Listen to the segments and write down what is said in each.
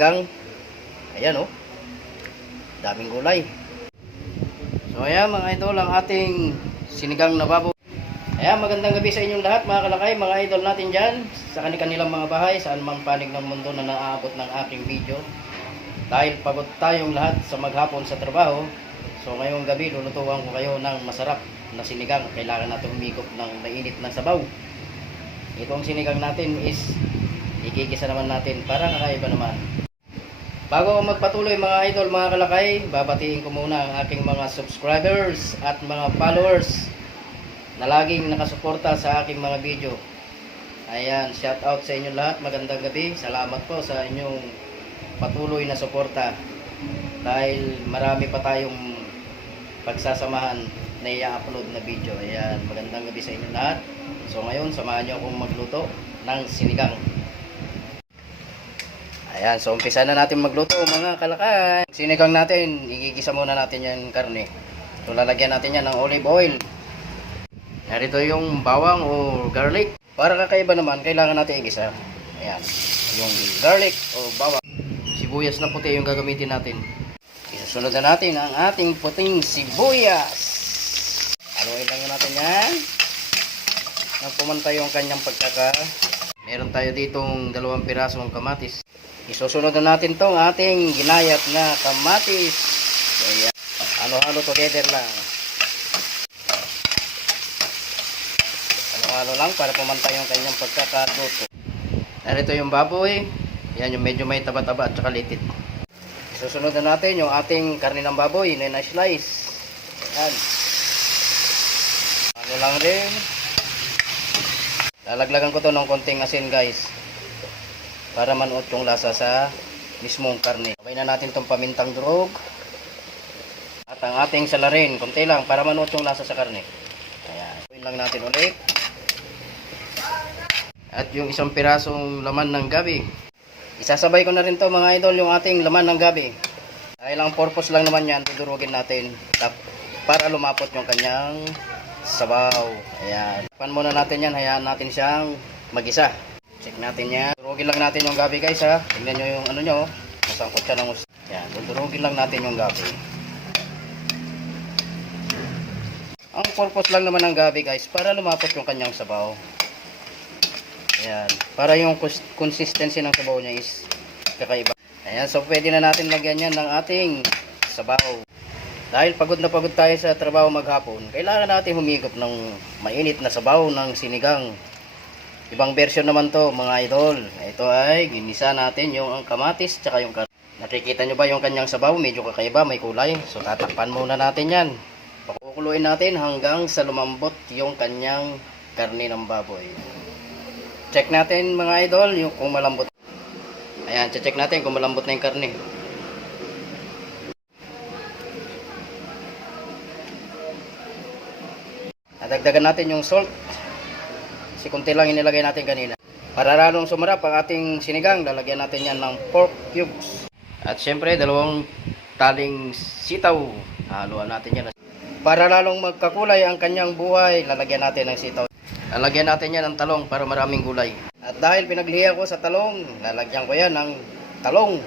Gang. Ayan oh. Daming gulay. So ayan mga idol ang ating sinigang na baboy. Ayan magandang gabi sa inyong lahat mga kalakay, mga idol natin dyan sa kanilang mga bahay, saan mang panig ng mundo na naaabot ng aking video. Dahil pagod tayong lahat sa maghapon sa trabaho, so ngayong gabi lulutuan ko kayo ng masarap na sinigang. Kailangan natin humigop ng mainit na sabaw. Itong sinigang natin is igigisa naman natin para kakaiba naman. Bago magpatuloy mga idol, mga kalakay, babatiin ko muna ang aking mga subscribers at mga followers na laging nakasuporta sa aking mga video. Ayan, shout out sa inyo lahat. Magandang gabi. Salamat po sa inyong patuloy na suporta. Dahil marami pa tayong pagsasamahan na i-upload na video. Ayan, magandang gabi sa inyo lahat. So ngayon, samahan niyo akong magluto ng sinigang. Ayan, so umpisa na natin magluto mga kalakay. Sinigang natin, igigisa muna natin yung karne. So lalagyan natin yan ng olive oil. Narito yung bawang o garlic. Para kakaiba naman, kailangan natin igisa. Ayan, yung garlic o bawang. Sibuyas na puti yung gagamitin natin. Isusunod na natin ang ating puting sibuyas. Haluin lang natin yan. Nang pumantay yung kanyang pagkaka. Meron tayo ditong dalawang pirasong kamatis. Isusunod na natin tong ating ginayat na kamatis. Ayan. Halo-halo together lang. Halo-halo lang para pumantay yung kanyang pagkakaluto. Narito yung baboy. Yan yung medyo may taba-taba at saka litit. Susunod na natin yung ating karne ng baboy na na-slice. Yan. Ano lang rin. Lalaglagan ko to ng konting asin guys. Para manuot yung lasa sa mismong karne. Sabay na natin tong pamintang durog. At ang ating salarin. Konti lang para manuot yung lasa sa karne. Ayan. Tuwin lang natin ulit. At yung isang pirasong laman ng gabi. Isasabay ko na rin to mga idol yung ating laman ng gabi. Dahil ang purpose lang naman yan, dudurugin natin para lumapot yung kanyang sabaw. Ayan. Pan muna natin yan, hayaan natin siyang magisa. Check natin yan. Durugin lang natin yung gabi guys ha. Tingnan nyo yung ano nyo. Masangkot siya ng us. Ayan, dudurugin lang natin yung gabi. Ang purpose lang naman ng gabi guys, para lumapot yung kanyang sabaw. Ayan. Para yung cons- consistency ng sabaw niya is kakaiba. Ayan. So, pwede na natin lagyan yan ng ating sabaw. Dahil pagod na pagod tayo sa trabaho maghapon, kailangan natin humigop ng mainit na sabaw ng sinigang. Ibang version naman to mga idol. Ito ay ginisa natin yung ang kamatis tsaka yung kar- Nakikita nyo ba yung kanyang sabaw? Medyo kakaiba, may kulay. So tatakpan muna natin yan. Pakukuluin natin hanggang sa lumambot yung kanyang karne ng baboy. Check natin mga idol yung kung malambot. Ayan, check natin kung malambot na yung karne. Nadagdagan natin yung salt. Kasi kunti lang inilagay natin kanina. Para lalong sumarap ang ating sinigang, lalagyan natin yan ng pork cubes. At syempre, dalawang taling sitaw. Haluan natin yan. Para lalong magkakulay ang kanyang buhay, lalagyan natin ng sitaw. Lalagyan natin yan ng talong para maraming gulay. At dahil pinagliha ko sa talong, lalagyan ko yan ng talong.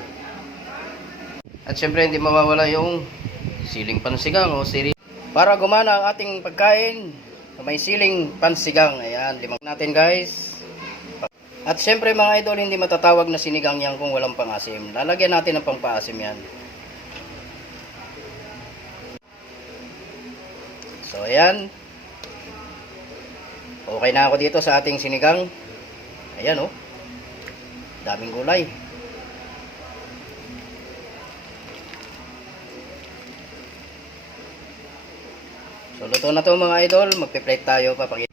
At syempre hindi mawawala yung siling pansigang o siri. Para gumana ang ating pagkain, may siling pansigang. Ayan, limang natin guys. At syempre mga idol, hindi matatawag na sinigang yan kung walang pangasim. Lalagyan natin ng pangpaasim yan. So ayan. Okay na ako dito sa ating sinigang. Ayan oh. Daming gulay. So luto na to mga idol. Magpe-plate tayo. Papakita.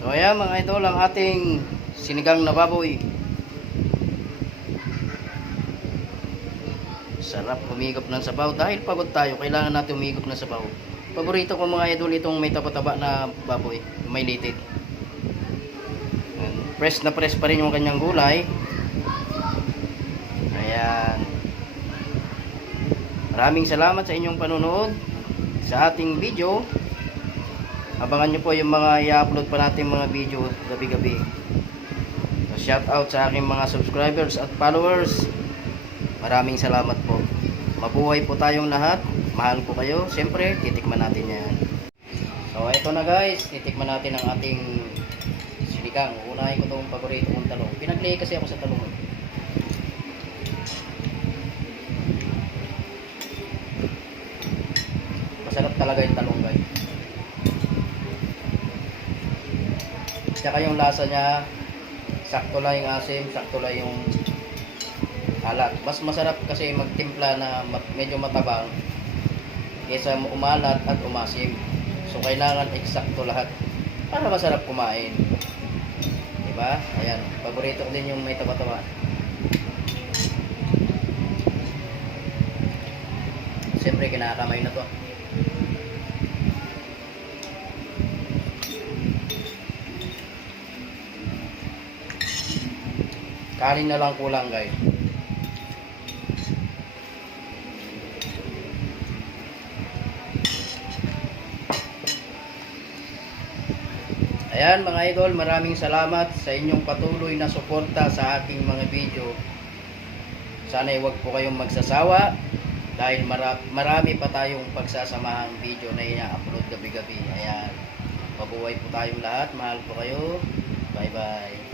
So ayan mga idol ang ating sinigang na baboy. Sarap humigop ng sabaw dahil pagod tayo kailangan natin humigop ng sabaw. Paborito ko mga idol itong may taba-taba na baboy, may litit. Ayan, Fresh na fresh pa rin yung kanyang gulay. Ayan. Maraming salamat sa inyong panonood sa ating video. Abangan nyo po yung mga i-upload pa natin mga video gabi-gabi. So, shout out sa aking mga subscribers at followers. Maraming salamat po. Mabuhay po tayong lahat. Mahal ko kayo. Siyempre, titikman natin yan. So, ito na guys. Titikman natin ang ating sinigang. Unahin ko itong paborito kong talong. Pinaglay kasi ako sa talong. Masarap talaga yung talong guys. Tsaka yung lasa niya, sakto lang yung asim, sakto lang yung alat. Mas masarap kasi magtimpla na medyo matabang kaysa umalat at umasim. So kailangan eksakto lahat para masarap kumain. Diba? Ayan, paborito ko din yung may taba-taba. Siyempre kinakamay na to. Kanin na lang kulang guys. Ayan mga idol, maraming salamat sa inyong patuloy na suporta sa aking mga video. Sana huwag po kayong magsasawa dahil mara- marami pa tayong pagsasamahang video na ina-upload gabi-gabi. Ayan, mabuhay po tayong lahat. Mahal po kayo. Bye-bye.